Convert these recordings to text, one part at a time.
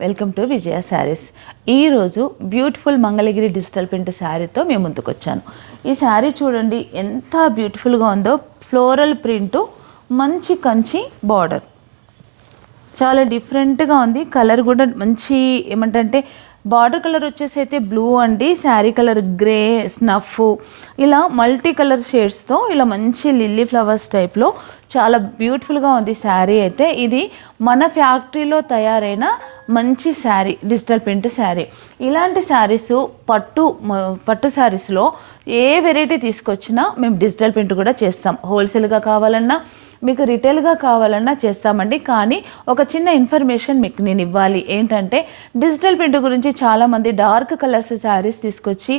Welcome to విజయ శారీస్. ఈరోజు beautiful Mangalagiri digital print శారీతో మేము ముందుకు వచ్చాను. ఈ శారీ చూడండి ఎంత బ్యూటిఫుల్గా ఉందో. ఫ్లోరల్ ప్రింటు, మంచి కంచి బార్డర్, చాలా డిఫరెంట్గా ఉంది. కలర్ కూడా మంచి ఏమంటే బార్డర్ కలర్ వచ్చేసి అయితే బ్లూ అండి, శారీ కలర్ గ్రే, స్నఫ్, ఇలా మల్టీ కలర్ షేడ్స్తో ఇలా మంచి లిల్లీ ఫ్లవర్స్ టైప్లో చాలా బ్యూటిఫుల్గా ఉంది శారీ అయితే. ఇది మన ఫ్యాక్టరీలో తయారైన మంచి శారీ, డిజిటల్ ప్రింట్ శారీ. ఇలాంటి శారీస్ పట్టు శారీస్లో ఏ వెరైటీ తీసుకొచ్చినా మేము డిజిటల్ ప్రింట్ కూడా చేస్తాం. హోల్సేల్గా కావాలన్నా, మీకు రిటైల్గా కావాలన్నా చేస్తామండి. కానీ ఒక చిన్న ఇన్ఫర్మేషన్ మీకు నేను ఇవ్వాలి. ఏంటంటే డిజిటల్ ప్రింట్ గురించి చాలామంది డార్క్ కలర్స్ శారీస్ తీసుకొచ్చి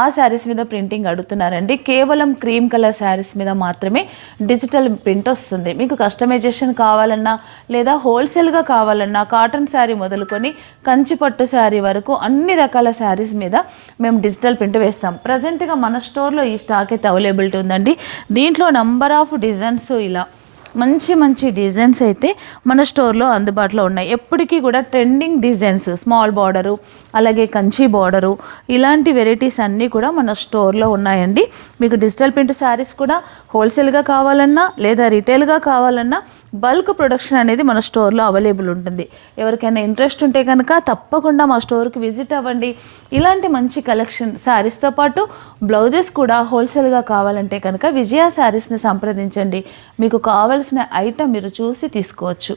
ఆ శారీస్ మీద ప్రింటింగ్ అడుగుతున్నారండి. కేవలం క్రీమ్ కలర్ శారీస్ మీద మాత్రమే డిజిటల్ ప్రింట్ వస్తుంది. మీకు కస్టమైజేషన్ కావాలన్నా లేదా హోల్సేల్గా కావాలన్నా కాటన్ శారీ మొదలుకొని కంచి పట్టు శారీ వరకు అన్ని రకాల శారీస్ మీద మేము డిజిటల్ ప్రింట్ వేస్తాం. ప్రజెంట్గా మన స్టోర్లో ఈ స్టాక్ అయితే అవైలబిలిటీ ఉందండి. దీంట్లో నంబర్ ఆఫ్ డిజైన్స్, ఇలా మంచి మంచి డిజైన్స్ అయితే మన స్టోర్లో అందుబాటులో ఉన్నాయి. ఎప్పటికీ కూడా ట్రెండింగ్ డిజైన్స్, స్మాల్ బార్డరు, అలాగే కంచి బార్డరు, ఇలాంటి వెరైటీస్ అన్నీ కూడా మన స్టోర్లో ఉన్నాయండి. మీకు డిజిటల్ ప్రింట్ శారీస్ కూడా హోల్సేల్గా కావాలన్నా లేదా రిటైల్గా కావాలన్నా బల్క్ ప్రొడక్షన్ అనేది మన స్టోర్లో అవైలబుల్ ఉంటుంది. ఎవరికైనా ఇంట్రెస్ట్ ఉంటే కనుక తప్పకుండా మా స్టోర్కి విజిట్ అవ్వండి. ఇలాంటి మంచి కలెక్షన్ శారీస్తో పాటు బ్లౌజెస్ కూడా హోల్సేల్గా కావాలంటే కనుక విజయ శారీస్ని సంప్రదించండి. మీకు కావాల్సిన ఐటమ్ మీరు చూసి తీసుకోవచ్చు.